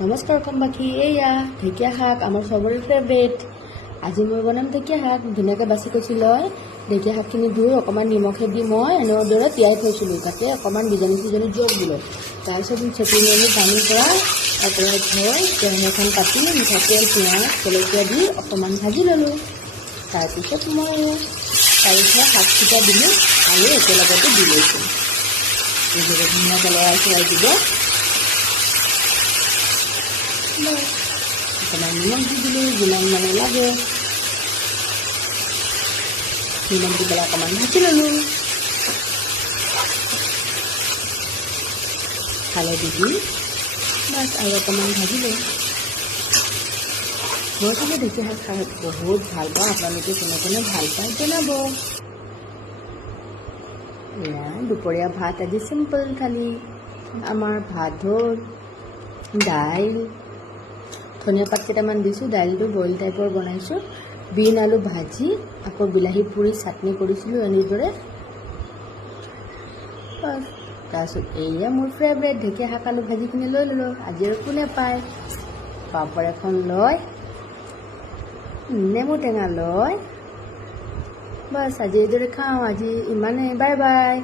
নমস্কাৰ কমবাখী, এয়া ঢেকীয়া শাক আমাৰ চবৰে ফেভৰেট। আজি মই বনাম ঢেকীয়া শাক। ধুনীয়াকৈ বাছি কুচি লৈ ঢেকীয়া শাকখিনি ধুই অকণমান নিমখে দি মই এনেদৰে তিয়াই থৈছিলোঁ, তাতে অকণমান বিজাণু চিজাণু যোগ দিলোঁ। তাৰপিছত চেপি মেলি পানীৰ পৰা আঁতৰাই থৈ কেৰাহীখন পাতি মিঠাতেল পিঁয়াজ জলকীয়া দি অকণমান ভাজি ল'লোঁ। তাৰপিছত মই চাৰিটা শাককেইটা দিলোঁ আৰু একেলগতে দি লৈছোঁ। ধুনীয়াকৈ লৰাই চৰাই দিব। অকণমান নিমখ দি দিলোঁ, যিমান মানে লাগে নিমখ দি পেলাই অকণমান ভাজি ল'লোঁ। হালধি দি বাছ আৰু অকণমান ভাজিলোঁ। মই কিন্তু ঢেকীয়া শাক খাই বহুত ভাল পাওঁ। আপোনালোকে কোনে কোনে ভাল পায় জনাব। এয়া দুপৰীয়া ভাত আজি চিম্পল থালি। আমাৰ ভাত হ'ল দাইল, ধনিয়া পাত কেইটামান দিছোঁ, দাইলটো বইল টাইপৰ বনাইছোঁ, বিন আলু ভাজি, আকৌ বিলাহী পুৰি চাটনি কৰিছিলোঁ এনেদৰে। তাৰপিছত এয়া মোৰ ফেভৰেট ঢেকীয়া শাক আলু ভাজিখিনি লৈ ল'লোঁ। আজি আৰু কোনে পায়। পাপৰ এখন লৈ নেমু টেঙা লৈ বাছ আজি এইদৰে খাওঁ। আজি ইমানেই, বাই বাই।